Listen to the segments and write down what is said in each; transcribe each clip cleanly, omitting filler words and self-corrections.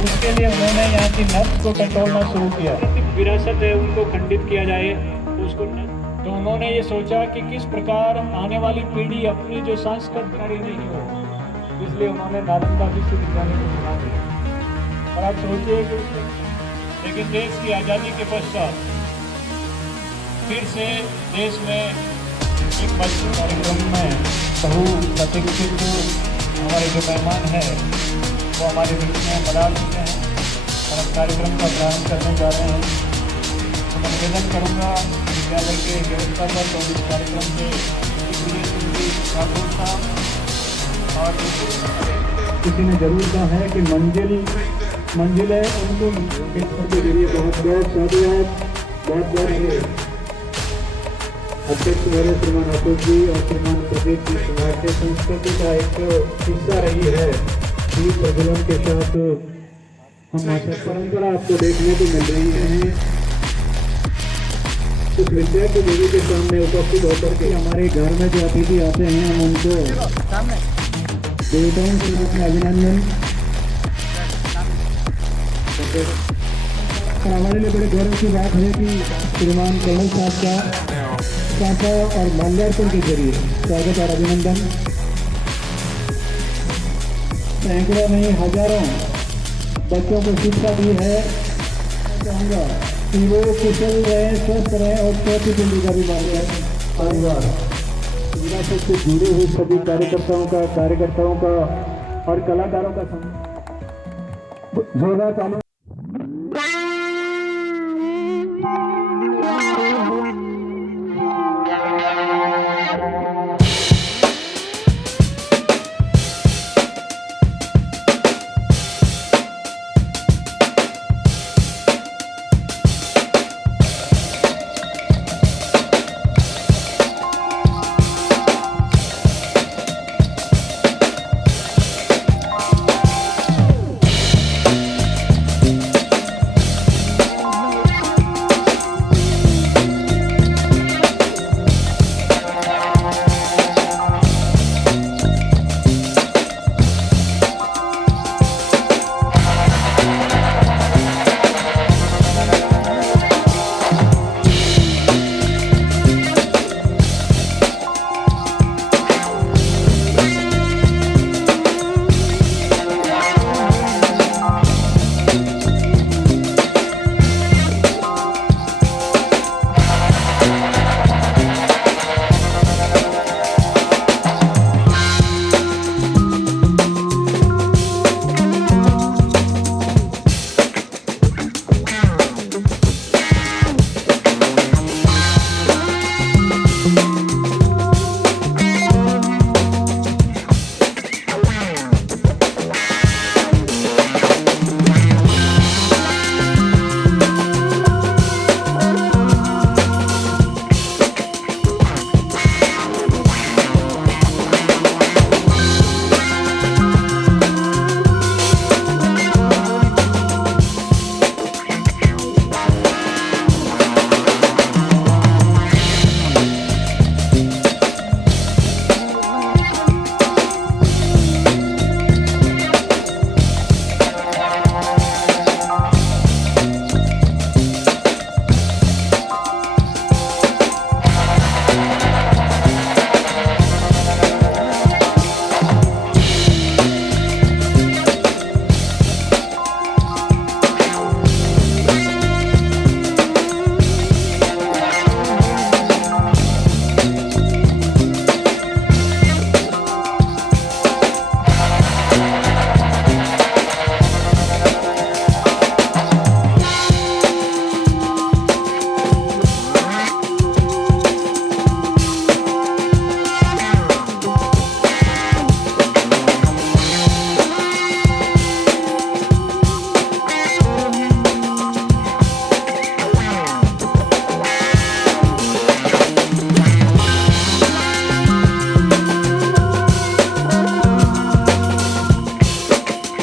उसके लिए उन्होंने यहाँ की नफ्स को कंट्रोलना शुरू किया। विरासत है उनको खंडित किया जाए उसको तो उन्होंने ये सोचा कि किस प्रकार आने वाली पीढ़ी अपनी जो संस्कृति नहीं हो, इसलिए उन्होंने नालंदा विश्वविद्यालय को बना दिया। और आप सोचिए कि लेकिन देश की आज़ादी के पश्चात फिर से देश में एक बच्चे कार्यक्रम में बहु प्रतिष्ठित हमारे जो मेहमान हैं वो हमारे बीच में पधार चुके हैं और हम कार्यक्रम का प्रारंभ करने जा रहे हैं। तो मैं निवेदन करूँगा विद्यालय के व्यवस्था पर तो इस कार्यक्रम के ठाकुर साहब और किसी ने जरूर कहा है कि मंजिल है उनको के जरिए बहुत बहुत साधुवाद बहुत बहुत अध्यक्ष मेरे श्रीमान अशोक जी और श्रीमान प्रदीप जी भारतीय संस्कृति का एक हिस्सा रही है। इस प्रज्वलन के साथ हम आशा परंपरा आपको देखने को मिल रही है। कुछ विद्या की देवी के सामने उपस्थित होकर के हमारे घर में जो अतिथि आते हैं हम उनको देवताओं के रूप में अभिनंदन। हमारे लिए बड़े गौरव की बात है कि श्रीमान कर्नल साहब का शाखा और माल्यार्पण के जरिए स्वागत और अभिनंदन। सैकड़ों नहीं हजारों बच्चों को शिक्षा दी है। चाहूँगा कि वो कुशल रहे, स्वस्थ रहे और चौथी पीढ़ी का भी परिवार विरासत से जुड़े हुए सभी कार्यकर्ताओं का और कलाकारों का जोरदार तालियों।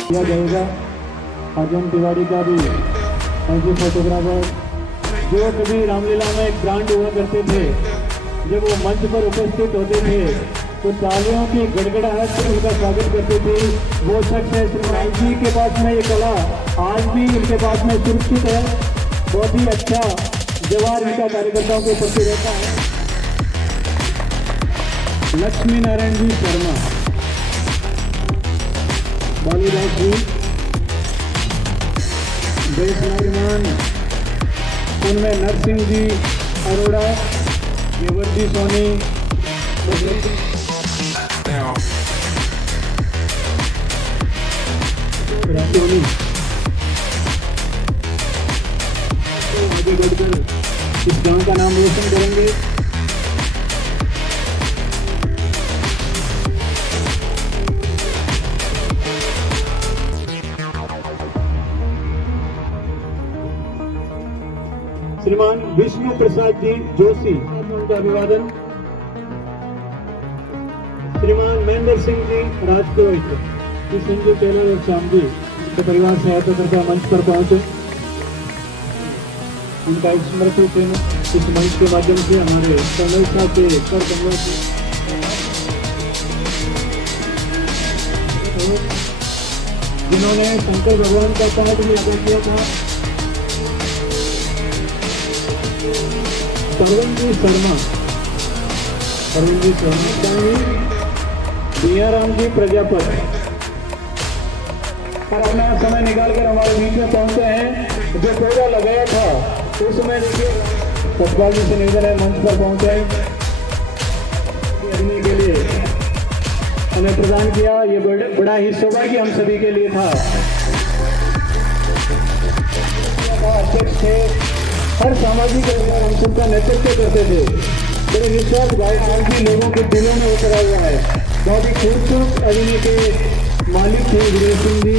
किया जाएगा। अर्जुन तिवारी का भी ऐसे फोटोग्राफर जो कभी रामलीला में ग्रांड हुआ करते थे, जब वो मंच पर उपस्थित होते थे तो तालियों की गड़गड़ाहट से उनका स्वागत करते थे। वो शख्स है श्रीमान जी के पास में ये कला आज भी इनके पास में सुरक्षित है। बहुत ही अच्छा जवाब इनका कार्यकर्ताओं के प्रति रहता है। लक्ष्मी नारायण जी शर्मा, बालूदास जी, देश नौजवान उनमें नरसिंह जी अरोड़ा, येवरजी सोनी, रातोनी। तो आगे बढ़कर इस गांव का नाम रोशन करेंगे। श्रीमान विष्णु प्रसाद जी जोशी, उनका अभिवादन। श्रीमान महेंद्र सिंह जी राजकोट, संजय टेलर और श्याम जी उनके परिवार से आते कृपया मंच पर पहुंचे। उनका एक स्मृति चिन्ह इस मंच के माध्यम से हमारे कमलसा के कर कमला से जिन्होंने शंकर भगवान का पाठ भी अदा किया था। परवनजी शर्मा, दियाराम जी प्रजापति और अपना समय निकालकर हमारे बीच में पहुंचे हैं। जो पौधा लगाया था उस समय देखिए सतपाल जी से निवेदन है मंच पर पहुंचे अग्नि के लिए हमें प्रदान किया। ये बड़ा ही सौभाग्य हम सभी के लिए था। अध्यक्ष थे, हर सामाजिक हम सबका नेतृत्व करते थे। बड़े निस्वार्थ भावना भी लोगों के दिलों में उतरा हुआ है। बहुत ही खूबसूरत अभिनय के मालिक थे वीरेंद्र सिंह जी,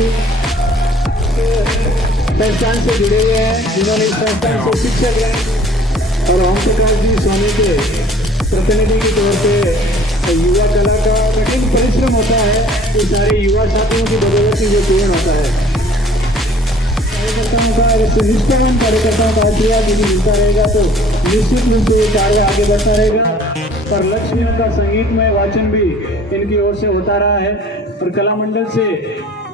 संस्थान से जुड़े हुए हैं जिन्होंने इस संस्थान से शिक्षा ग्रहण और ओम प्रकाश जी स्वामी के प्रतिनिधि के तौर पे युवा कला का कठिन परिश्रम होता है। ये सारे युवा साथियों की बदौलत जो पूर्ण होता है। कार्यकर्ताओं का निष्ठावान कार्यकर्ताओं का आशीर्वाद यदि मिलता रहेगा तो निश्चित रूप से ये कार्य आगे बढ़ता रहेगा। पर लक्ष्मियों का संगीतमय वाचन भी इनकी ओर से होता रहा है और कला मंडल से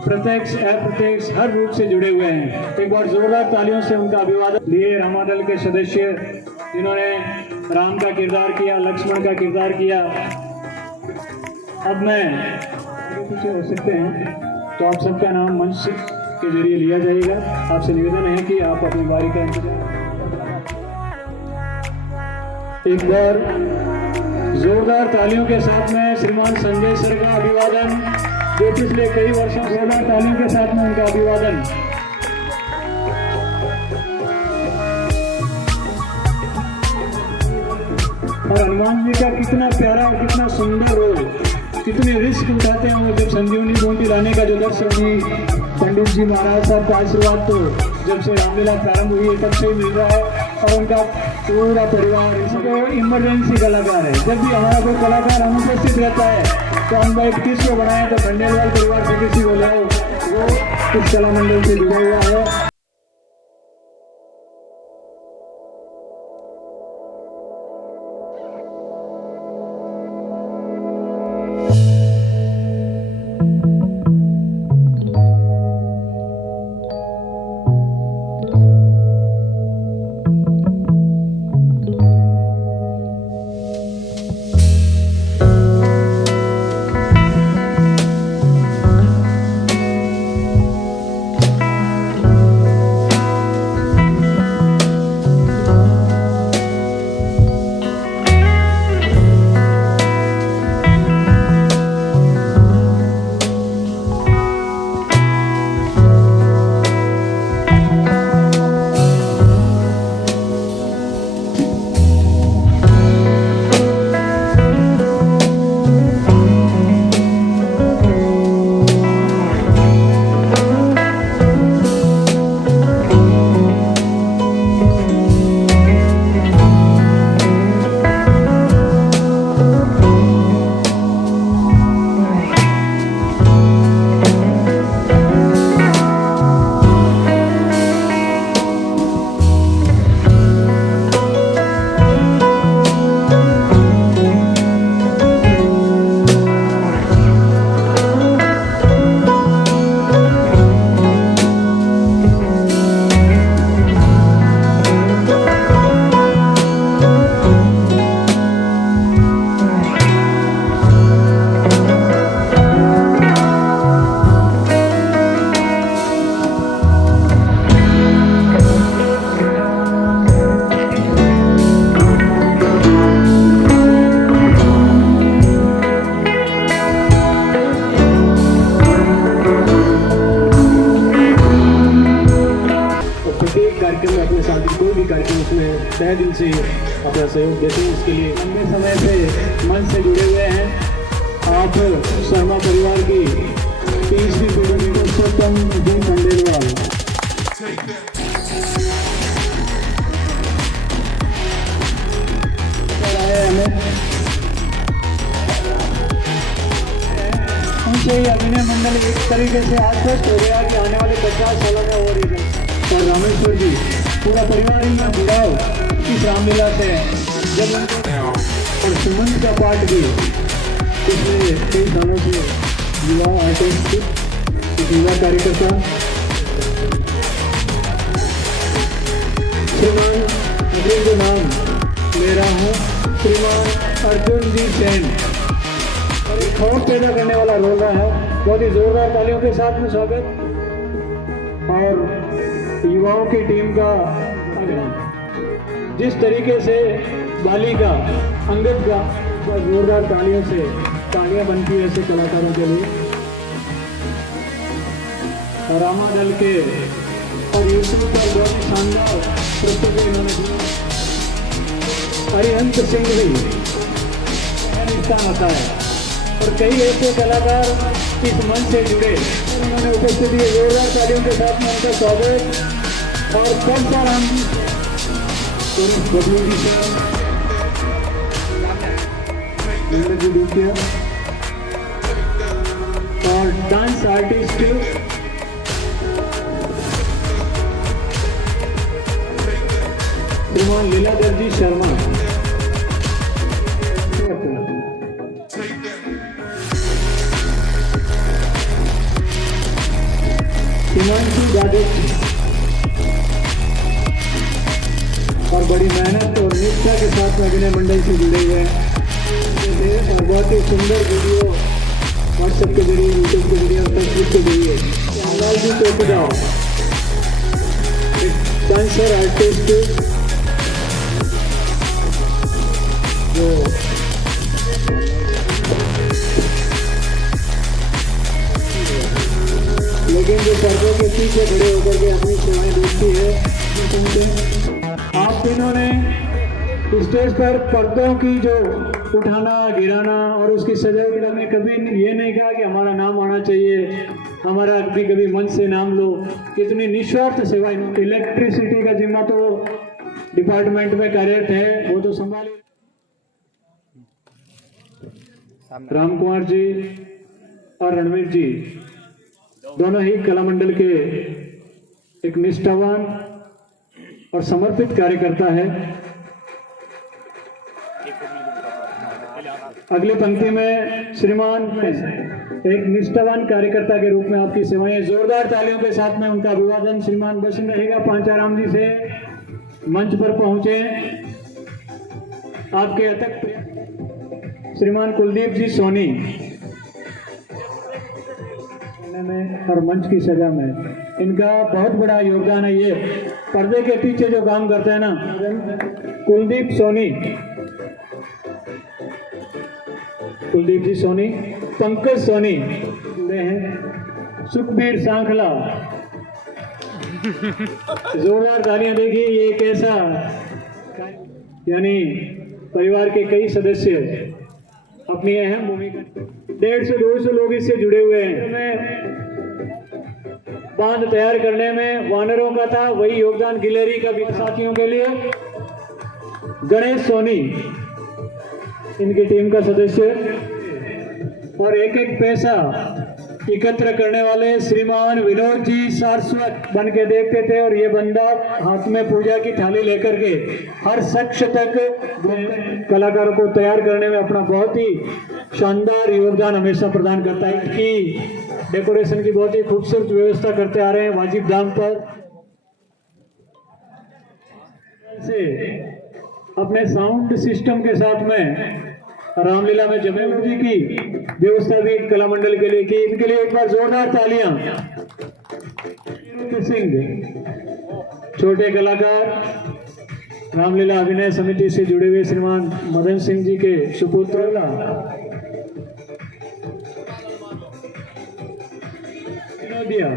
प्रत्यक्ष अप्रत्यक्ष हर रूप से जुड़े हुए हैं। एक बार जोरदार तालियों से उनका अभिवादन लिए रामादल के सदस्य जिन्होंने राम का किरदार किया, लक्ष्मण का किरदार किया। अब मैं कुछ हो सकते हैं तो आप सबका नाम मंच के जरिए लिया जाएगा। आपसे निवेदन है कि आप अपनी बारी का इंतजार। एक बार जोरदार तालियों के साथ में श्रीमान संजय सर का अभिवादन, जो पिछले कई वर्षों से जोरदार तालियों के साथ में उनका अभिवादन। और हनुमान जी का कितना प्यारा और कितना सुंदर रोल, कितने रिस्क उठाते हैं वो। जब संजीवनी बूटी लाने का जो दर्शन पंडित जी महाराज साहब का आशीर्वाद तो जब से रामलीला प्रारंभ हुई है तब से ही मिल रहा है। और उनका पूरा परिवार इसको इमरजेंसी कलाकार है। जब भी हमारा कोई कलाकार अनुपस्थित रहता है तो हम भाई किसको बनाए तो खंडेलवाल परिवार से किसी को लाओ, वो इस कला मंडल से जुड़ा हुआ है। सभी कार्यक्रमों में तहे दिल से अपना सहयोग देते हैं। इसके लिए लंबे समय से मन से जुड़े हुए हैं। आप शर्मा परिवार की 30वीं पीढ़ी पुरुषोत्तम जी खंडेलवाल उनसे ही अभिनय मंडल एक तरीके से आश्वस्त हो गया कि आने वाले 50 सालों में और और रामेश्वर जी पूरा परिवार इनका जुड़ाव इस रामलीला से जब उनको और सुमंत का पाठ भी पिछले कई सालों से युवा आर्टिस्ट युवा कार्यकर्ता श्रीमान अग्रिम नाम ले रहा हूँ श्रीमान अर्जुन जी सेन और एक खौफ पैदा करने वाला रोल रहा है। बहुत ही जोरदार तालियों के साथ में स्वागत और युवाओं की टीम का जिस तरीके से बालिका अंगद का जोरदार तालियां बनती है ऐसे कलाकारों के लिए। रामा दल के और यूट्यूब पर बहुत ही शानदार प्रस्तुति इन्होंने दी। हरिहंस सिंह भी स्थान आता है और कई ऐसे कलाकार इस मंच से जुड़े उन्होंने उपस्थिति जोरदार तालियों के साथ में उनका स्वागत और कौन राम जी और डांस आर्टिस्ट श्रीमान लीलाधर जी शर्मा हिमांशु जादव और बड़ी मेहनत और निष्ठा के साथ अभिनय मंडल से जुड़े हुए हैं और बहुत ही सुंदर वीडियो व्हाट्सएप के जरिए यूट्यूब के जरिए और फेसबुक के जरिए लाल जी चौकीदार डांसर आर्टिस्ट जो लेकिन जो पर्दों के पीछे खड़े होकर के अपनी सेवाएं देखती है। आप तीनों ने स्टेज पर पर्दों की जो उठाना गिराना और उसकी सजावट में कभी ये नहीं कहा कि हमारा नाम आना चाहिए, हमारा कभी मंच से नाम लो। कितनी निस्वार्थ सेवा। इलेक्ट्रिसिटी का जिम्मा तो डिपार्टमेंट में कार्यरत है, वो तो संभाले। राम कुमार जी और रणवीर जी दोनों ही कला मंडल के एक निष्ठावान और समर्पित कार्यकर्ता है। अगली पंक्ति में श्रीमान एक निष्ठावान कार्यकर्ता के रूप में आपकी सेवाएं जोरदार तालियों के साथ में उनका अभिवादन श्रीमान बसन रहेगा पांचाराम जी से मंच पर पहुंचे। आपके अतक श्रीमान कुलदीप जी सोनी में और मंच की सजा में इनका बहुत बड़ा योगदान है। ये पर्दे के पीछे जो काम करते हैं ना, कुलदीप जी सोनी, पंकज सोनी हैं, सुखबीर सांखला। जोरदार तालियां देखिए। ये कैसा यानी परिवार के कई सदस्य अपनी अहम भूमिका 150 से 200 लोग इससे जुड़े हुए हैं। बांध तैयार करने में वानरों का था, वही योगदान गिलेरी का भी साथियों के लिए। गणेश सोनी इनकी टीम का सदस्य और एक एक पैसा एकत्र करने वाले श्रीमान विनोद जी सारस्वत बन के देखते थे। और ये बंदा हाथ में पूजा की थाली लेकर के हर शख्स तक कलाकारों को तैयार करने में अपना बहुत ही शानदार योगदान हमेशा प्रदान करता है। कि डेकोरेशन की बहुत ही खूबसूरत व्यवस्था करते आ रहे हैं वाजिब दाम पर। से अपने साउंड सिस्टम के साथ में रामलीला में जमेलू की व्यवस्था भी कला मंडल के लिए की। इनके लिए एक बार जोरदार तालियां। सिंह छोटे कलाकार रामलीला अभिनय समिति से जुड़े हुए श्रीमान मदन सिंह जी के सुपुत्र विनोदिया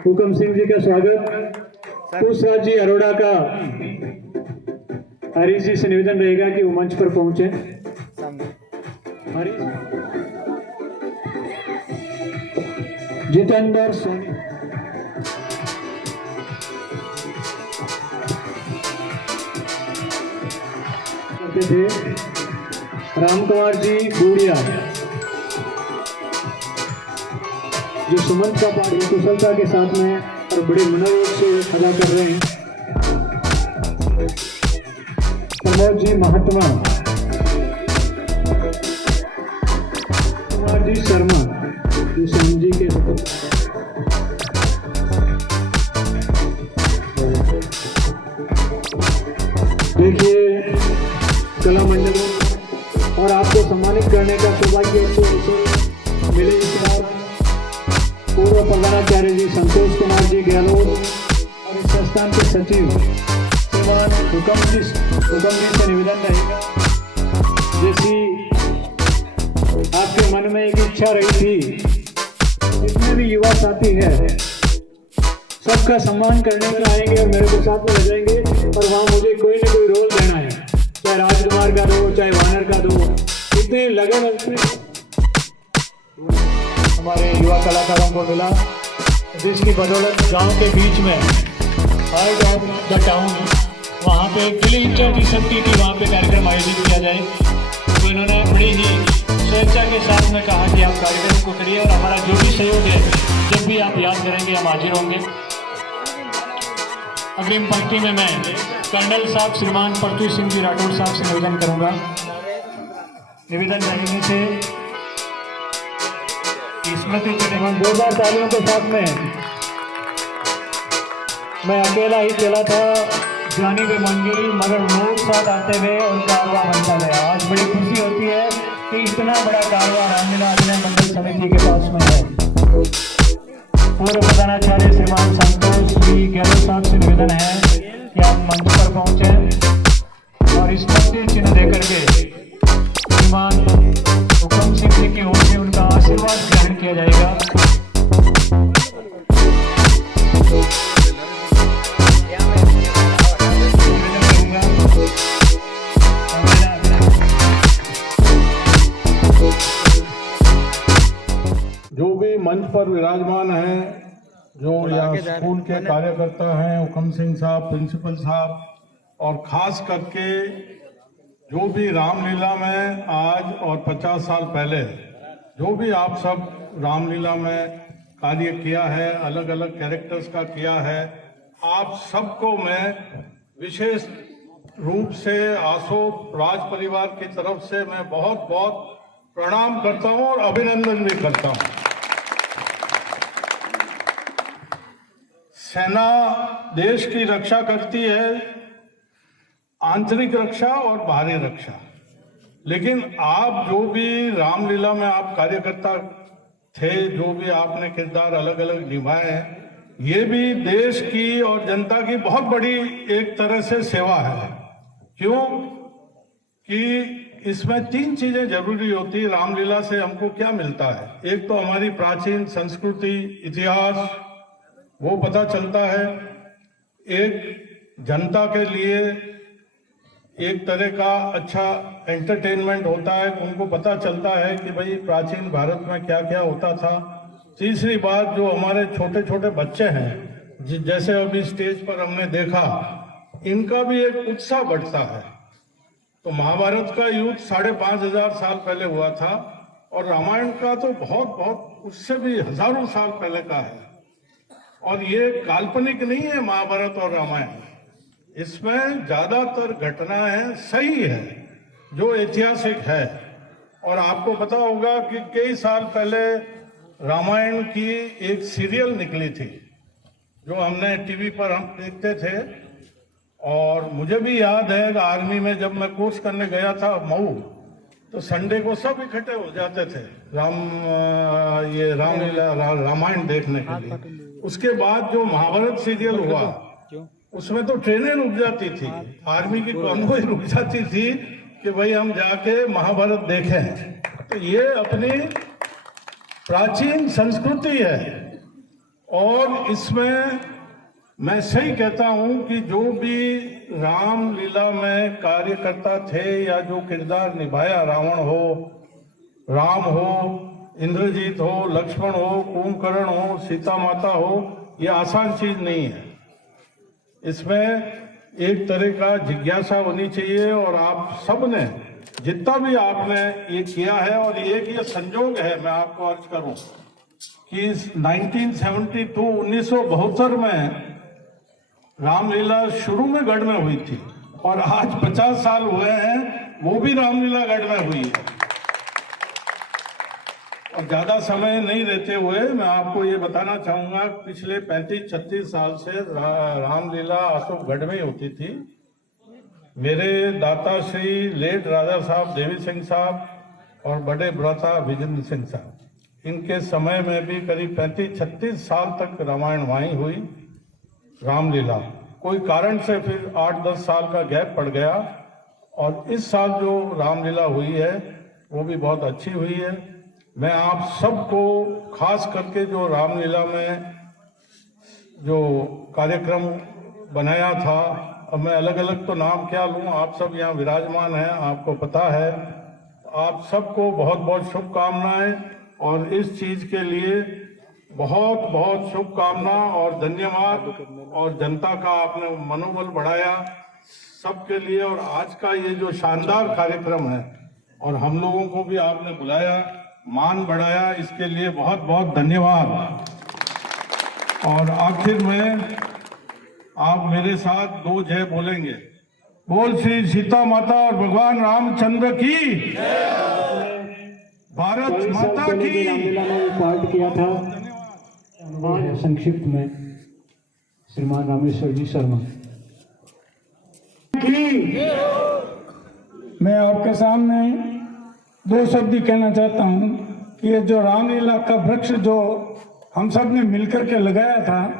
हुकम सिंह जी का स्वागत। पुष्पराज जी अरोड़ा का हरीश जी से निवेदन रहेगा कि वो मंच पर पहुंचे। हरीश, जितेंद्र सोनी, करते थे राम कुमार जी बूढ़िया, जो सुमंत का पाठ कुशलता के साथ में और बड़े मनोयोग से अदा कर रहे हैं। प्रमोद जी महात्मा, कुमार जी शर्मा, जो श्याम जी के देखिए कला मंडलों और आपको सम्मानित करने का सौभाग्य मिले इस बार पूर्व प्रधानाचार्य जी संतोष कुमार जी गहलोत और इस संस्थान के सचिव श्रीमान हुकम जी से निवेदन रहेगा, जैसी आपके मन में एक इच्छा रही थी, जितने भी युवा साथी है सबका सम्मान करने के आएंगे और मेरे को साथ में ले जाएंगे और वहाँ मुझे कोई ना कोई रोल देना है, चाहे राजकुमार का दो चाहे वानर का दो, इतने लगे लगते हमारे युवा कलाकारों को मिला, जिसकी बदौलत गांव के बीच में हार्ट ऑफ द टाउन वहाँ पे एक दिल्ली इंटर की शक्ति थी, वहाँ पे कार्यक्रम आयोजित किया जाए। तो इन्होंने बड़ी ही स्वेच्छा के साथ में कहा कि आप कार्यक्रम को करिए और हमारा जो भी सहयोग है जब भी आप याद करेंगे हम हाजिर होंगे। अग्रिम पंक्ति में मैं कर्नल साहब श्रीमान पृथ्वी सिंह जी राठौर साहब से निवेदन करूंगा। निवेदन रहने से स्मृति चिन्ह 2000 तालियों के साथ में मैं अकेला ही चला था जानी पे मंजिल, मगर लोग साथ आते हुए और कारवां बनता गया। आज बड़ी खुशी होती है कि इतना बड़ा कारवां रामलीला अभिनय मंडल समिति के पास में है। पूर्व प्रधानाचार्य श्रीमान संतोष जी गहलोत साहब से निवेदन है कि आप मंच पर पहुंचे और इस स्मृति चिन्ह देकर के श्रीमान हुकम सिंह जी की ओर से उनका आशीर्वाद ग्रहण किया जाएगा। जो भी मंच पर विराजमान हैं, जो यहाँ स्कूल के कार्यकर्ता हैं, हुकम सिंह साहब, प्रिंसिपल साहब, और खास करके जो भी रामलीला में आज और 50 साल पहले जो भी आप सब रामलीला में कार्य किया है, अलग अलग कैरेक्टर्स का किया है, आप सबको मैं विशेष रूप से आसो राज परिवार की तरफ से मैं बहुत बहुत प्रणाम करता हूं और अभिनंदन भी करता हूं। सेना देश की रक्षा करती है, आंतरिक रक्षा और बाहरी रक्षा, लेकिन आप जो भी रामलीला में आप कार्यकर्ता थे, जो भी आपने किरदार अलग अलग निभाए हैं, ये भी देश की और जनता की बहुत बड़ी एक तरह से सेवा है। क्यों कि इसमें 3 चीजें जरूरी होती है। रामलीला से हमको क्या मिलता है? एक तो हमारी प्राचीन संस्कृति, इतिहास वो पता चलता है, एक जनता के लिए एक तरह का अच्छा एंटरटेनमेंट होता है, उनको पता चलता है कि भाई प्राचीन भारत में क्या क्या होता था। तीसरी बात, जो हमारे छोटे छोटे बच्चे हैं, जैसे अभी स्टेज पर हमने देखा, इनका भी एक उत्साह बढ़ता है। तो महाभारत का युद्ध 5,500 साल पहले हुआ था और रामायण का तो बहुत उससे भी हजारों साल पहले का है। और ये काल्पनिक नहीं है महाभारत और रामायण, इसमें ज्यादातर घटनाएं सही है, जो ऐतिहासिक है। और आपको पता होगा कि कई साल पहले रामायण की एक सीरियल निकली थी, जो हमने टीवी पर हम देखते थे। और मुझे भी याद है आर्मी में जब मैं कोर्स करने गया था मऊ, तो संडे को सब इकट्ठे हो जाते थे रामलीला रामायण देखने के लिए। उसके बाद जो महाभारत सीरियल हुआ, उसमें तो ट्रेनें रुक जाती थी, आर्मी की कॉन्वॉय रुक जाती थी कि भाई हम जाके महाभारत देखें। तो ये अपनी प्राचीन संस्कृति है और इसमें मैं सही कहता हूं कि जो भी रामलीला में कार्यकर्ता थे या जो किरदार निभाया, रावण हो, राम हो, इंद्रजीत हो, लक्ष्मण हो, कुंभकर्ण हो, सीता माता हो, ये आसान चीज नहीं है। इसमें एक तरह का जिज्ञासा होनी चाहिए और आप सब ने जितना भी आपने ये किया है, और ये संजोग है, मैं आपको अर्ज करूं कि 1972 में रामलीला शुरू में गढ़ में हुई थी और आज 50 साल हुए हैं, वो भी रामलीला गढ़ में हुई है। और ज्यादा समय नहीं रहते हुए मैं आपको ये बताना चाहूंगा, पिछले 35-36 साल से रामलीला अशोकगढ़ में होती थी। मेरे दाता श्री लेट राजा साहब देवी सिंह साहब और बड़े भ्राता विजेंद्र सिंह साहब, इनके समय में भी करीब 35-36 साल तक रामायण वहीं हुई, रामलीला। कोई कारण से फिर 8-10 साल का गैप पड़ गया और इस साल जो रामलीला हुई है वो भी बहुत अच्छी हुई है। मैं आप सबको खास करके जो रामलीला में जो कार्यक्रम बनाया था, अब मैं अलग अलग तो नाम क्या लूं, आप सब यहाँ विराजमान हैं, आपको पता है। आप सबको बहुत बहुत शुभकामनाएं और इस चीज के लिए बहुत बहुत शुभकामना और धन्यवाद। और जनता का आपने मनोबल बढ़ाया सबके लिए, और आज का ये जो शानदार कार्यक्रम है और हम लोगों को भी आपने बुलाया, मान बढ़ाया, इसके लिए बहुत बहुत धन्यवाद। और आखिर में आप मेरे साथ 2 जय बोलेंगे। बोल श्री सीता माता और भगवान रामचंद्र की, भारत माता की। रामलीला में पार्ट किया था संक्षिप्त में श्रीमान रामेश्वर जी शर्मा की। मैं आपके सामने 2 शब्द ही कहना चाहता हूं कि ये जो रामलीला का वृक्ष जो हम सब ने मिलकर के लगाया था,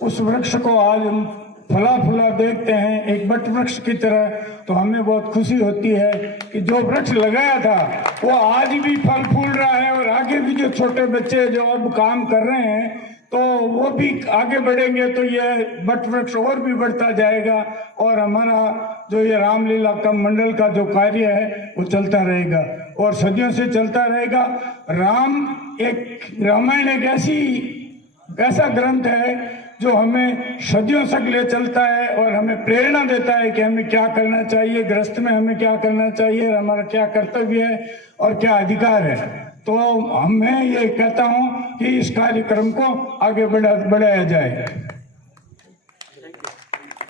उस वृक्ष को आज हम फला फूला देखते हैं एक बट वृक्ष की तरह, तो हमें बहुत खुशी होती है कि जो वृक्ष लगाया था वो आज भी फल फूल रहा है और आगे भी जो छोटे बच्चे जो अब काम कर रहे हैं तो वो भी आगे बढ़ेंगे तो ये बट वृक्ष और भी बढ़ता जाएगा और हमारा जो ये रामलीला का मंडल का जो कार्य है वो चलता रहेगा और सदियों से चलता रहेगा। रामायण एक ऐसा ग्रंथ है जो हमें सदियों तक ले चलता है और हमें प्रेरणा देता है कि हमें क्या करना चाहिए, गृहस्थ में हमें क्या करना चाहिए, हमारा क्या कर्तव्य है और क्या अधिकार है। तो मैं ये कहता हूं कि इस कार्यक्रम को आगे बढ़ाया जाए।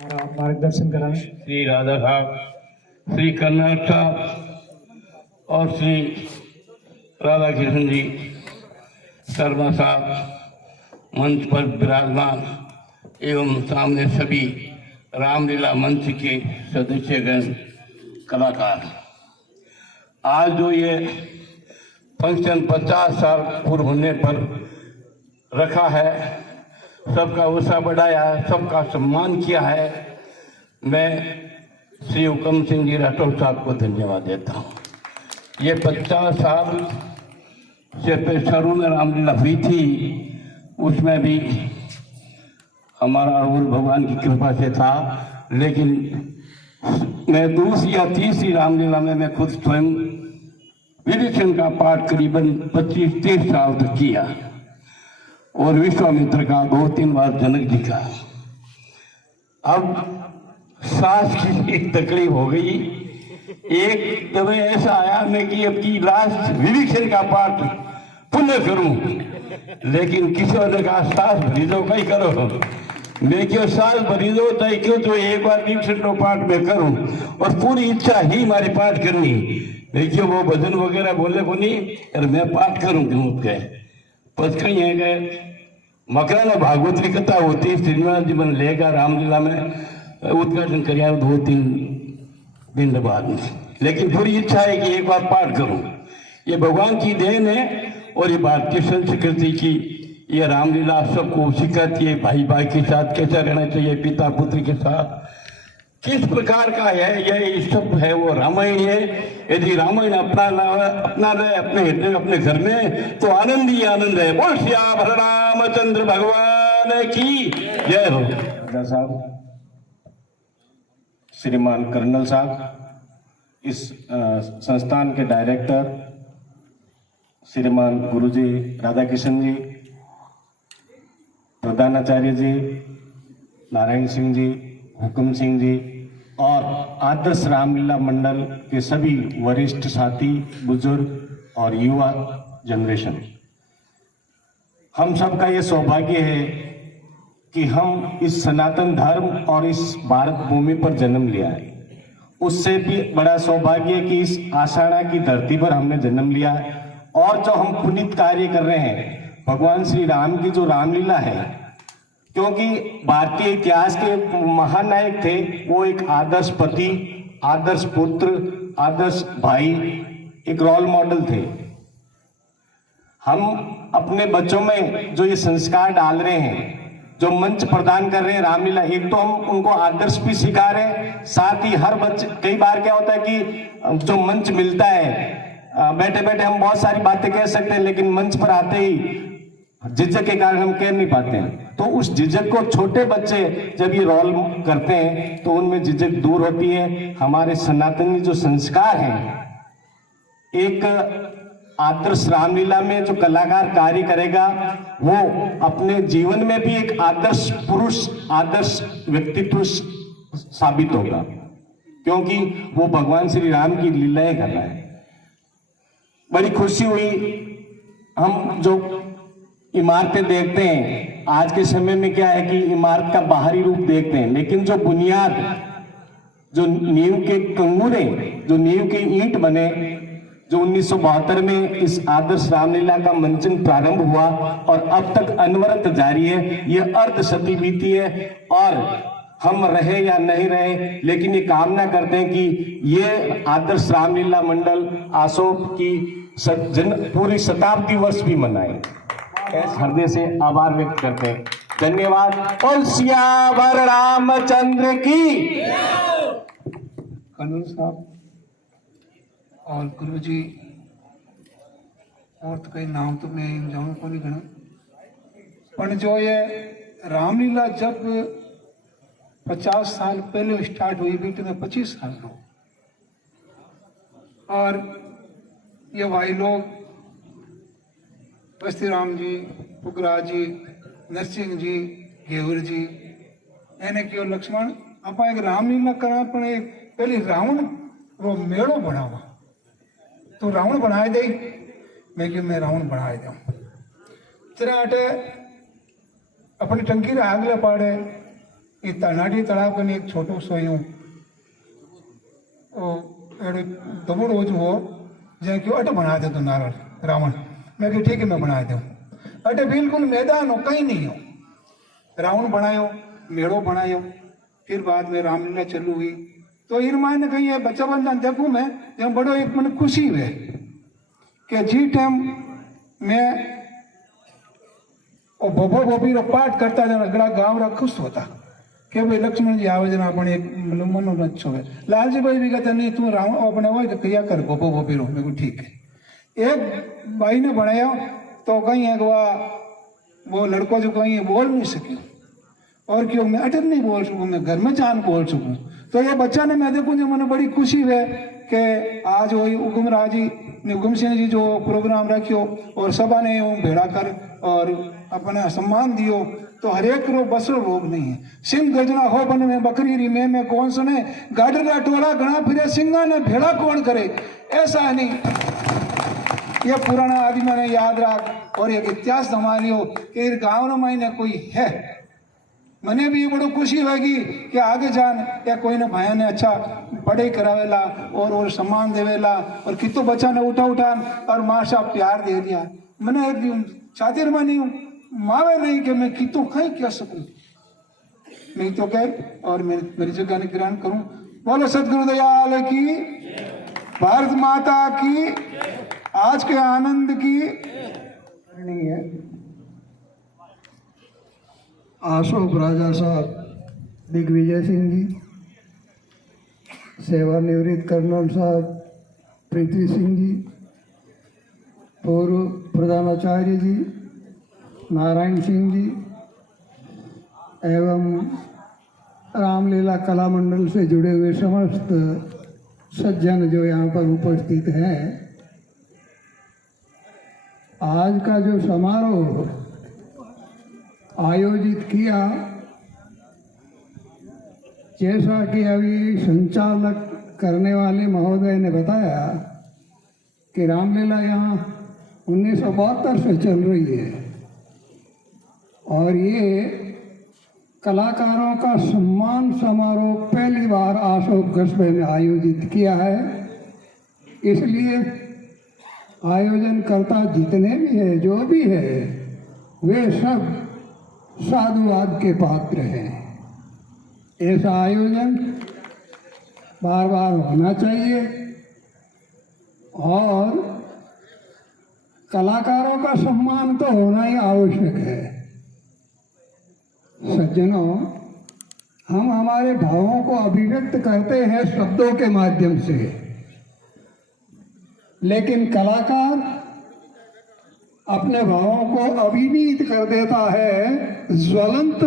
मार्गदर्शन कराएं। श्री राधा साहब, श्री कर्नाट साहब और श्री राधा कृष्ण जी शर्मा साहब मंच पर विराजमान एवं सामने सभी रामलीला मंच के सदस्यगण, कलाकार, आज जो ये फंक्शन 50 साल पूर्व होने पर रखा है, सबका उत्साह बढ़ाया है, सबका सम्मान किया है, मैं श्री हुक्म सिंह जी राठौर साहब को धन्यवाद देता हूँ। ये 50 साल से शुरू में रामलीला हुई थी, उसमें भी हमारा अड़ोल भगवान की कृपा से था, लेकिन मैं 2री या 3री रामलीला में मैं खुद स्वयं विभीषण का पाठ करीबन 25-30 साल तक किया और विश्वामित्र का 2-3 बार जनक जी का। अब सांस की एक तकलीफ हो गई, एक दफे ऐसा आया मैं कि अब की लास्ट विभीषण का पाठ पुनः करूं, लेकिन किसी ने कहा सांस भरी दो, कहीं करो। मैं क्यों सांस भरी दो तय क्यों, तो एक बार विभीषण का पाठ मैं करूं और पूरी इच्छा ही हमारी पाठ करनी। देखिए वो भजन वगैरह बोले को नहीं, और मैं पाठ करूं क्यों उसके पद कहीं है गए। मकराना भागवत की कथा होती, श्रीनिवास जी बन लेगा रामलीला में उद्घाटन कर 2-3 दिन बाद में, लेकिन पूरी इच्छा है कि एक बार पाठ करूं। ये भगवान की देन है और ये भारतीय संस्कृति की ये रामलीला सबको सिखाती है, भाई भाई के साथ कैसा रहना चाहिए, पिता पुत्र के साथ किस प्रकार का है, यह सब है वो रामायण है। यदि रामायण अपना ले अपने हृदय अपने घर में तो आनंद ही आनंद है। बोल श्याम रामचंद्र भगवान घराने की जय हो। राजा साहब, श्रीमान कर्नल साहब, इस संस्थान के डायरेक्टर श्रीमान गुरुजी राधाकिशन जी, प्रधानाचार्य जी नारायण सिंह जी, हुकुम सिंह जी और आदर्श रामलीला मंडल के सभी वरिष्ठ साथी, बुजुर्ग और युवा जनरेशन, हम सबका ये सौभाग्य है कि हम इस सनातन धर्म और इस भारत भूमि पर जन्म लिया है। उससे भी बड़ा सौभाग्य है कि इस आषाढ़ा की धरती पर हमने जन्म लिया है और जो हम पुनीत कार्य कर रहे हैं, भगवान श्री राम की जो रामलीला है, क्योंकि भारतीय इतिहास के महानायक थे, वो एक आदर्श पति, आदर्श पुत्र, आदर्श भाई, एक रोल मॉडल थे। हम अपने बच्चों में जो ये संस्कार डाल रहे हैं, जो मंच प्रदान कर रहे हैं रामलीला, एक तो हम उनको आदर्श भी सिखा रहे हैं, साथ ही हर बच्चे, कई बार क्या होता है कि जो मंच मिलता है, बैठे बैठे हम बहुत सारी बातें कह सकते हैं, लेकिन मंच पर आते ही झिझक के कारण हम कह नहीं पाते हैं। तो उस झिझक को छोटे बच्चे जब ये रोल करते हैं तो उनमें झिझक दूर होती है। हमारे सनातनी जो संस्कार हैं, एक आदर्श रामलीला में जो कलाकार कार्य करेगा वो अपने जीवन में भी एक आदर्श पुरुष, आदर्श व्यक्तित्व साबित होगा, क्योंकि वो भगवान श्री राम की लीलाएं कर रहा है। बड़ी खुशी हुई, हम जो इमारतें देखते हैं, आज के समय में क्या है कि इमारत का बाहरी रूप देखते हैं, लेकिन जो बुनियाद, जो नींव के कंगूरे, जो नींव के ईंट बने, जो 1972 में इस आदर्श रामलीला का मंचन प्रारंभ हुआ और अब तक अनवरत जारी है, ये अर्ध शती बीती है और हम रहे या नहीं रहे, लेकिन ये कामना करते हैं कि ये आदर्श रामलीला मंडल अशोक की पूरी शताब्दी वर्ष भी मनाए। हृदय से आभार व्यक्त करते हैं। धन्यवाद। और सियावर रामचंद्र की। कर्नल साहब और गुरुजी और तो कई नाम तो मैं इन जाऊँ को नहीं गणा, पर जो ये रामलीला जब 50 साल पहले स्टार्ट हुई भी तो 25 साल हो, और ये भाई लोग बस्ती राम जी, पुगराज जी, नरसिंह जी, घेवर जी, एने क्यों लक्ष्मण आप एक रामलीला करा, पर एक पहले रावण वो मेड़ो बनावा, तो रावण बनाए दे, मैं क्यों मैं रावण बनाए दूं तेरा अटे अपनी टंकी आगले पाड़े ये तनाटी तालाब कने एक छोटो सोयूं ओ एड़े दबड़ हो जो हो जे क्यों अटे बना दे तो नारल रावण, मैं कि ठीक है मैं बना दूं। अटे बिल्कुल मैदान हो, कहीं नहीं हो, रावण बनायो, मेड़ो बनायो, फिर बाद में रामलीला चालू हुई। तो इरमान ने कही है बच्चा बंदा देखूं मैं जब बड़ो एक मन खुशी हुए कि जी टाइम मैं और बोबो बोबी रो पाठ करता जरा अगड़ा गांव रा खुश होता कि भाई लक्ष्मण जी आवे जना अपने एक मनोरंजन होवे। लालजी भाई भी कहता नहीं तू रावण अपने वो किया कर बोबो बोबी रो, मैं ठीक है। एक भाई ने बनाया तो कहीं है वो लड़को जो कहीं बोल नहीं सके, और क्यों मैं अटक नहीं बोल सकूं, मैं घर में जान बोल सकूं। तो ये बच्चा ने मैं देखूं जो मैंने बड़ी खुशी है कि आज वही हुकुम राजी ने हुकुम सिंह जी जो प्रोग्राम रखियो और सभा ने भेड़ा कर और अपना सम्मान दियो, तो हरेक रो बसरो रोग नहीं है। सिंह गर्जना हो बने में बकरी री में कौन सुने, गाडर का टोला घना फिरे सिंगा ने भेड़ा कौन करे, ऐसा नहीं। ये पुराना आदमी ने याद रख और एक इतिहास संभालियो कि गाँव में कोई है। मने भी बड़ो खुशी होगी कि आगे जान या कोई ने भाया ने अच्छा पढ़ाई करावेला और सम्मान देवेला, और कितो बच्चा ने उठा और माँ साहब प्यार दे दिया। मैंने चातिर में नहीं मावे नहीं कि मैं कितो कहीं कह सकूं, मैं तो कह और मेरी जगह ने ग्रहण करूं। बोलो सदगुरु दयाल की, भारत माता की, आज के आनंद की नहीं है। अशोक राजा साहब, दिग्विजय सिंह जी, सेवानिवृत्त कर्नल साहब पृथ्वी सिंह जी, पूर्व प्रधानाचार्य जी नारायण सिंह जी, एवं रामलीला कला मंडल से जुड़े हुए समस्त सज्जन जो यहाँ पर उपस्थित हैं, आज का जो समारोह आयोजित किया, जैसा कि अभी संचालक करने वाले महोदय ने बताया कि रामलीला यहाँ 1972 से चल रही है और ये कलाकारों का सम्मान समारोह पहली बार अशोक कस्बे में आयोजित किया है। इसलिए आयोजनकर्ता जितने भी हैं, जो भी है, वे सब साधुवाद के पात्र हैं। ऐसा आयोजन बार बार होना चाहिए और कलाकारों का सम्मान तो होना ही आवश्यक है। सज्जनों, हम हमारे भावों को अभिव्यक्त करते हैं शब्दों के माध्यम से, लेकिन कलाकार अपने भावों को अभिनीत कर देता है, ज्वलंत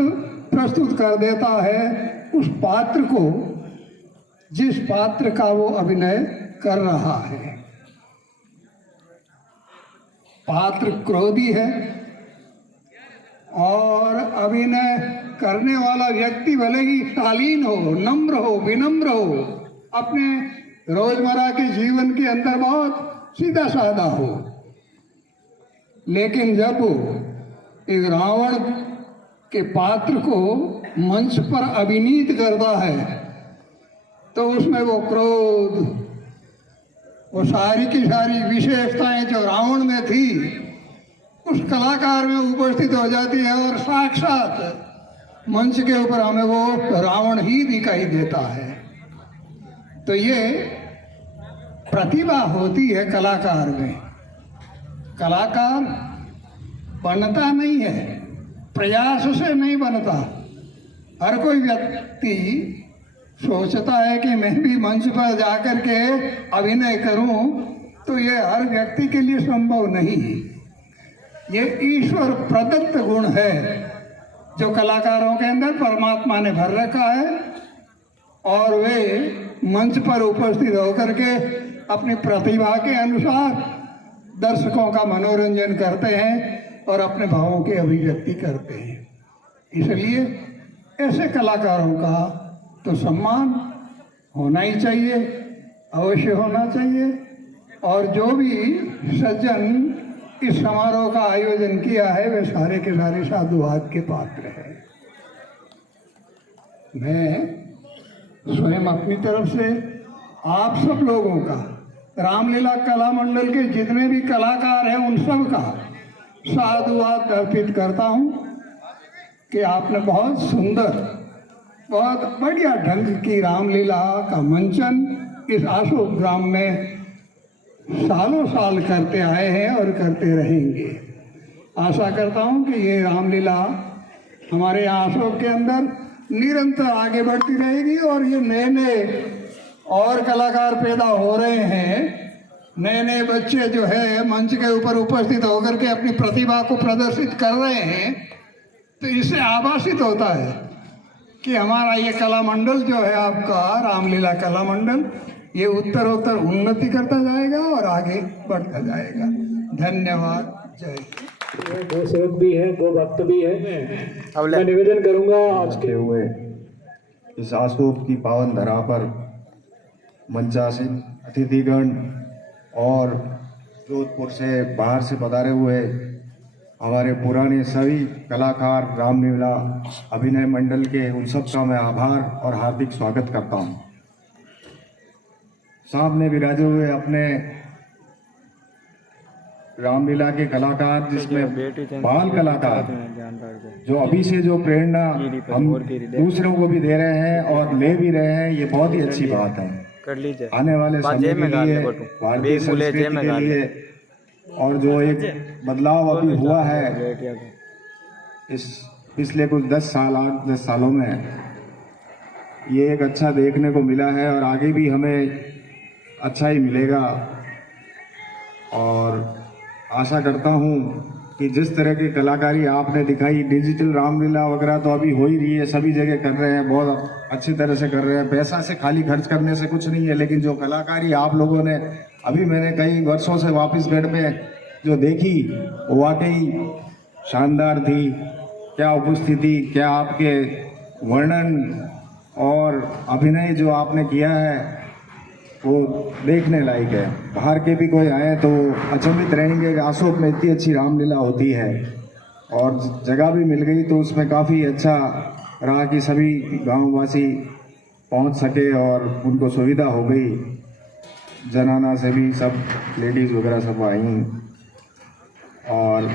प्रस्तुत कर देता है उस पात्र को जिस पात्र का वो अभिनय कर रहा है। पात्र क्रोधी है और अभिनय करने वाला व्यक्ति भले ही शालीन हो, नम्र हो, विनम्र हो, अपने रोजमर्रा के जीवन के अंदर बहुत सीधा साधा हो, लेकिन जब एक रावण के पात्र को मंच पर अभिनीत करता है तो उसमें वो क्रोध, वो सारी की सारी विशेषताएं जो रावण में थी उस कलाकार में उपस्थित हो जाती है और साक्षात मंच के ऊपर हमें वो रावण ही दिखाई देता है। तो ये प्रतिभा होती है कलाकार में। कलाकार बनता नहीं है, प्रयास से नहीं बनता। हर कोई व्यक्ति सोचता है कि मैं भी मंच पर जाकर के अभिनय करूं, तो ये हर व्यक्ति के लिए संभव नहीं है। ये ईश्वर प्रदत्त गुण है जो कलाकारों के अंदर परमात्मा ने भर रखा है और वे मंच पर उपस्थित होकर के अपनी प्रतिभा के अनुसार दर्शकों का मनोरंजन करते हैं और अपने भावों की अभिव्यक्ति करते हैं। इसलिए ऐसे कलाकारों का तो सम्मान होना ही चाहिए, अवश्य होना चाहिए। और जो भी सज्जन इस समारोह का आयोजन किया है वे सारे के सारे साधुवाद के पात्र हैं। मैं स्वयं अपनी तरफ से आप सब लोगों का, रामलीला कला मंडल के जितने भी कलाकार हैं उन सब का साधुवाद अर्पित करता हूं कि आपने बहुत सुंदर, बहुत बढ़िया ढंग की रामलीला का मंचन इस अशोक ग्राम में सालों साल करते आए हैं और करते रहेंगे। आशा करता हूं कि ये रामलीला हमारे यहाँ अशोक के अंदर निरंतर आगे बढ़ती रहेगी और ये नए नए और कलाकार पैदा हो रहे हैं। नए नए बच्चे जो है मंच के ऊपर उपस्थित होकर के अपनी प्रतिभा को प्रदर्शित कर रहे हैं। तो इससे आभासित होता है कि हमारा ये कला मंडल जो है आपका रामलीला कला मंडल, ये उत्तरोत्तर उन्नति करता जाएगा और आगे बढ़ता जाएगा। धन्यवाद। जय हिंद। गो सेवक भी है, गो भक्त भी है। मैं निवेदन करूंगा आज के हुए इस अशोक की पावन धरा पर मंचासीन अतिथिगण और जोधपुर से बाहर से पधारे हुए हमारे पुराने सभी कलाकार, रामलीला अभिनय मंडल के, उन सब का मैं आभार और हार्दिक स्वागत करता हूं। सामने विराजे हुए अपने रामलीला के कलाकार, जिसमें बाल कलाकार जो अभी से जो प्रेरणा हम दूसरों को भी दे रहे हैं और ले भी रहे हैं, ये बहुत ही अच्छी बात है। आने वाले समय के लिए, भारतीय संस्कृति के लिए, और जो एक बदलाव अभी हुआ है इस पिछले कुछ 10 सालों में, ये एक अच्छा देखने को मिला है और आगे भी हमें अच्छा ही मिलेगा। और आशा करता हूँ कि जिस तरह की कलाकारी आपने दिखाई, डिजिटल रामलीला वगैरह तो अभी हो ही रही है, सभी जगह कर रहे हैं, बहुत अच्छी तरह से कर रहे हैं। पैसा से खाली खर्च करने से कुछ नहीं है, लेकिन जो कलाकारी आप लोगों ने अभी मैंने कई वर्षों से वापिसगढ़ में जो देखी वो वाकई शानदार थी। क्या उपस्थिति, क्या आपके वर्णन और अभिनय जो आपने किया है वो देखने लायक है। बाहर के भी कोई आए तो अचंभित रहेंगे कि आसोप में इतनी अच्छी रामलीला होती है। और जगह भी मिल गई तो उसमें काफ़ी अच्छा रहा कि सभी गांववासी पहुंच सके और उनको सुविधा हो गई। जनाना से भी सब लेडीज़ वगैरह सब आई और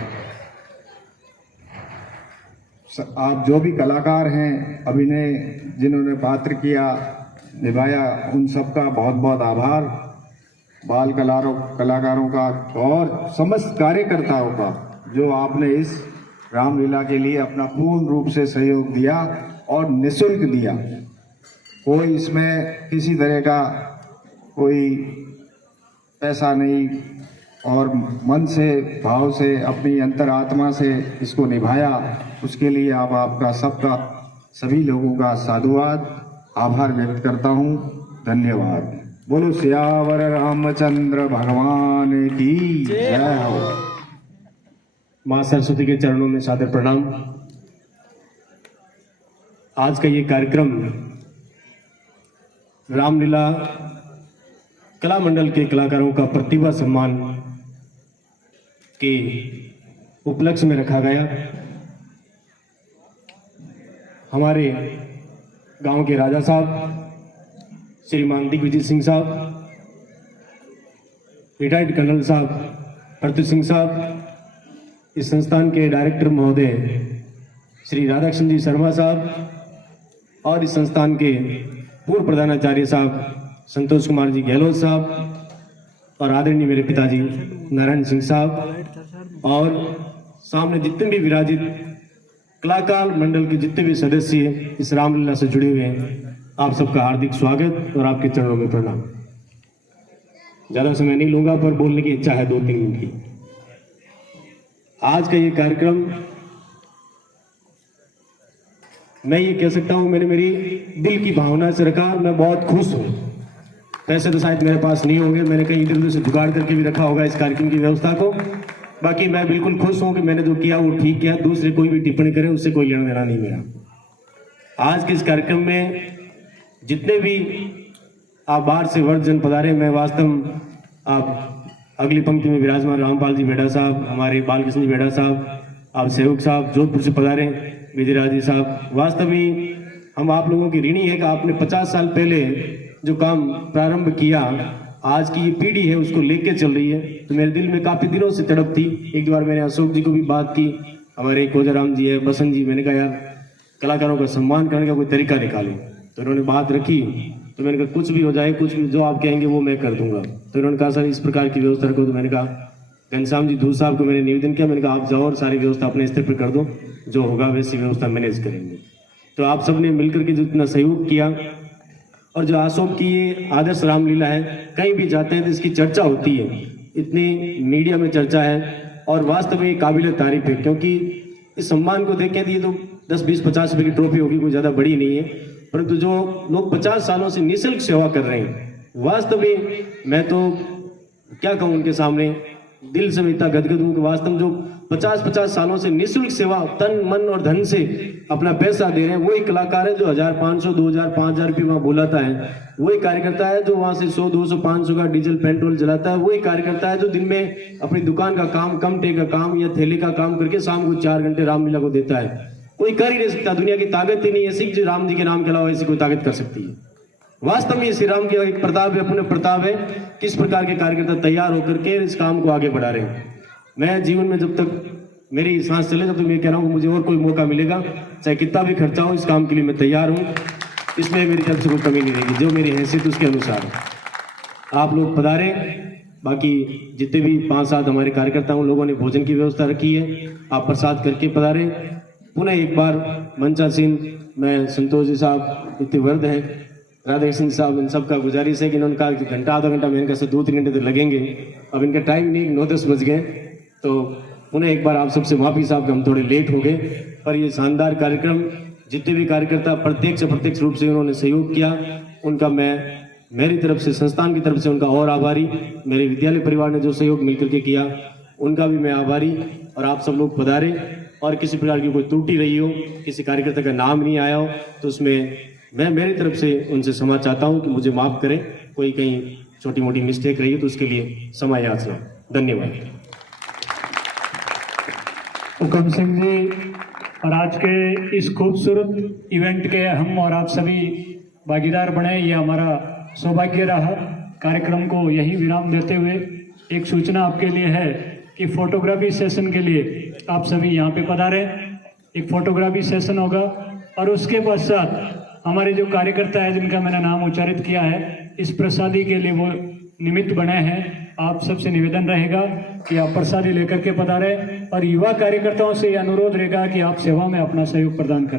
आप जो भी कलाकार हैं, अभिनय जिन्होंने पात्र किया, निभाया, उन सबका बहुत बहुत आभार। बाल कलाकारों का और समस्त कार्यकर्ताओं का जो आपने इस रामलीला के लिए अपना पूर्ण रूप से सहयोग दिया और निःशुल्क दिया। कोई इसमें किसी तरह का कोई पैसा नहीं और मन से, भाव से, अपनी अंतरात्मा से इसको निभाया। उसके लिए आपका सबका, सभी लोगों का साधुवाद, आभार व्यक्त करता हूँ। धन्यवाद। बोलो सियावर रामचंद्र भगवान की जय हो। माँ सरस्वती के चरणों में सादर प्रणाम। आज का ये कार्यक्रम रामलीला कला मंडल के कलाकारों का प्रतिभा सम्मान के उपलक्ष्य में रखा गया। हमारे गांव के राजा साहब श्रीमान दिग्विजय सिंह साहब, रिटायर्ड कर्नल साहब प्रतु सिंह साहब, इस संस्थान के डायरेक्टर महोदय श्री राधाकृष्ण जी शर्मा साहब और इस संस्थान के पूर्व प्रधानाचार्य साहब संतोष कुमार जी गहलोत साहब और आदरणीय मेरे पिताजी नारायण सिंह साहब और सामने जितने भी विराजित कलाकार मंडल के जितने भी सदस्य इस रामलीला से जुड़े हुए हैं, आप सबका हार्दिक स्वागत और आपके चरणों में प्रणाम। ज़्यादा समय नहीं लूँगा पर बोलने की इच्छा है 2-3 मिनट की। आज का ये कार्यक्रम मैं ये कह सकता हूँ मैंने मेरी दिल की भावना से रखा। मैं बहुत खुश हूँ। पैसे तो शायद मेरे पास नहीं होंगे, मैंने कहीं इधर उधर से जुगाड़ करके भी रखा होगा इस कार्यक्रम की व्यवस्था को। बाकी मैं बिल्कुल खुश हूँ कि मैंने जो किया वो ठीक किया। दूसरे कोई भी टिप्पणी करे उससे कोई लेना देना नहीं मेरा। आज के इस कार्यक्रम में जितने भी आप बाहर से वर्ग जन पधारे, मैं वास्तव आप अगली पंक्ति में विराजमान रामपाल जी बेड़ा साहब, हमारे बालकृष्ण जी बेड़ा साहब, आप सेवक साहब जोधपुर से पधारे, विजयराज जी साहब, वास्तव में हम आप लोगों की ऋणी है कि आपने 50 साल पहले जो काम प्रारंभ किया, आज की ये पीढ़ी है उसको लेके चल रही है। तो मेरे दिल में काफ़ी दिनों से तड़प थी। एक बार मैंने अशोक जी को भी बात की, हमारे कोजाराम जी है, बसंत जी, मैंने कहा यार कलाकारों का सम्मान करने का कोई तरीका निकालें। तो उन्होंने बात रखी, तो मैंने कहा कुछ भी हो जाए, कुछ भी जो आप कहेंगे वो मैं कर दूंगा। तो उन्होंने कहा सर इस प्रकार की व्यवस्था रखो। तो मैंने कहा घनश्याम जी धूल साहब को मैंने निवेदन किया, मैंने कहा आप जाओ और सारी व्यवस्था अपने स्तर पर कर दो, जो होगा वैसी व्यवस्था मैनेज करेंगे। तो आप सबने मिलकर के जो इतना सहयोग किया और जो आसोम की ये आदर्श रामलीला है, कहीं भी जाते हैं तो इसकी चर्चा होती है, इतनी मीडिया में चर्चा है और वास्तव में काबिल तारीफ है। क्योंकि इस सम्मान को देखें तो ये तो 10, 20, 50 रुपये की ट्रॉफी होगी, कोई ज़्यादा बड़ी नहीं है, परंतु जो लोग 50 सालों से निःशुल्क सेवा कर रहे हैं, वास्तव में मैं तो क्या कहूँ उनके सामने, दिल से मैं इतना गदगद हूँ कि वास्तव जो 50 सालों से निःशुल्क सेवा तन मन और धन से अपना पैसा दे रहे हैं, वही कलाकार है जो 1500, 2000, 5000 रुपये वहाँ बुलाता है। वही कार्यकर्ता है जो वहाँ से 100, 200, 500 का डीजल पेट्रोल जलाता है। वही कार्यकर्ता है जो दिन में अपनी दुकान का काम, कमटे का काम या थैले का काम करके शाम को 4 घंटे रामलीला को देता है। कोई कर ही नहीं सकता, दुनिया की ताकत ही नहीं ऐसी जो राम जी के नाम के अलावा ऐसी कोई ताकत कर सकती है। वास्तव में श्री राम की एक प्रताप है, अपने प्रताप है, किस प्रकार के कार्यकर्ता तैयार होकर के इस काम को आगे बढ़ा रहे हैं। मैं जीवन में जब तक मेरी सांस चले तब तक मैं कह रहा हूँ मुझे और कोई मौका मिलेगा, चाहे कितना भी खर्चा हो, इस काम के लिए मैं तैयार हूँ। इसमें मेरी तरफ से कोई कमी नहीं रहेगी, जो मेरी हैसियत उसके अनुसार आप लोग पधारे। बाकी जितने भी 5-7 हमारे कार्यकर्ता उन लोगों ने भोजन की व्यवस्था रखी है, आप प्रसाद करके पधारे। पुनः एक बार मंचासीन मैं संतोष जी साहब इतने वर्द हैं, राधाकृष्ण साहब, इन सब का गुजारिश है कि इन्होंने कहा कि घंटा आधा घंटा, मैंने कहा 2-3 घंटे तो लगेंगे। अब इनका टाइम नहीं, 9-10 बज गए, तो पुनः एक बार आप सबसे माफी साहब कि हम थोड़े लेट हो गए, पर ये शानदार कार्यक्रम जितने भी कार्यकर्ता प्रत्यक्ष अप्रत्यक्ष रूप से उन्होंने सहयोग किया, उनका मैं मेरी तरफ से, संस्थान की तरफ से उनका और आभारी। मेरे विद्यालय परिवार ने जो सहयोग मिलकर के किया उनका भी मैं आभारी। और आप सब लोग पधारे, और किसी प्रकार की कोई त्रुटि रही हो, किसी कार्यकर्ता का नाम नहीं आया हो, तो उसमें मैं मेरी तरफ से उनसे क्षमा चाहता हूं कि मुझे माफ करें। कोई कहीं छोटी मोटी मिस्टेक रही है तो उसके लिए क्षमा याचना। धन्यवाद। हुकम सिंह जी, और आज के इस खूबसूरत इवेंट के हम और आप सभी भागीदार बने, ये हमारा सौभाग्य रहा। कार्यक्रम को यही विराम देते हुए एक सूचना आपके लिए है कि फोटोग्राफी सेशन के लिए आप सभी यहाँ पे पधारे। एक फोटोग्राफी सेशन होगा, और उसके पश्चात हमारे जो कार्यकर्ता है जिनका मैंने नाम उच्चारित किया है, इस प्रसादी के लिए वो निमित्त बने हैं। आप सबसे निवेदन रहेगा कि आप प्रसादी लेकर के पधारें, और युवा कार्यकर्ताओं से ये अनुरोध रहेगा कि आप सेवा में अपना सहयोग प्रदान करें।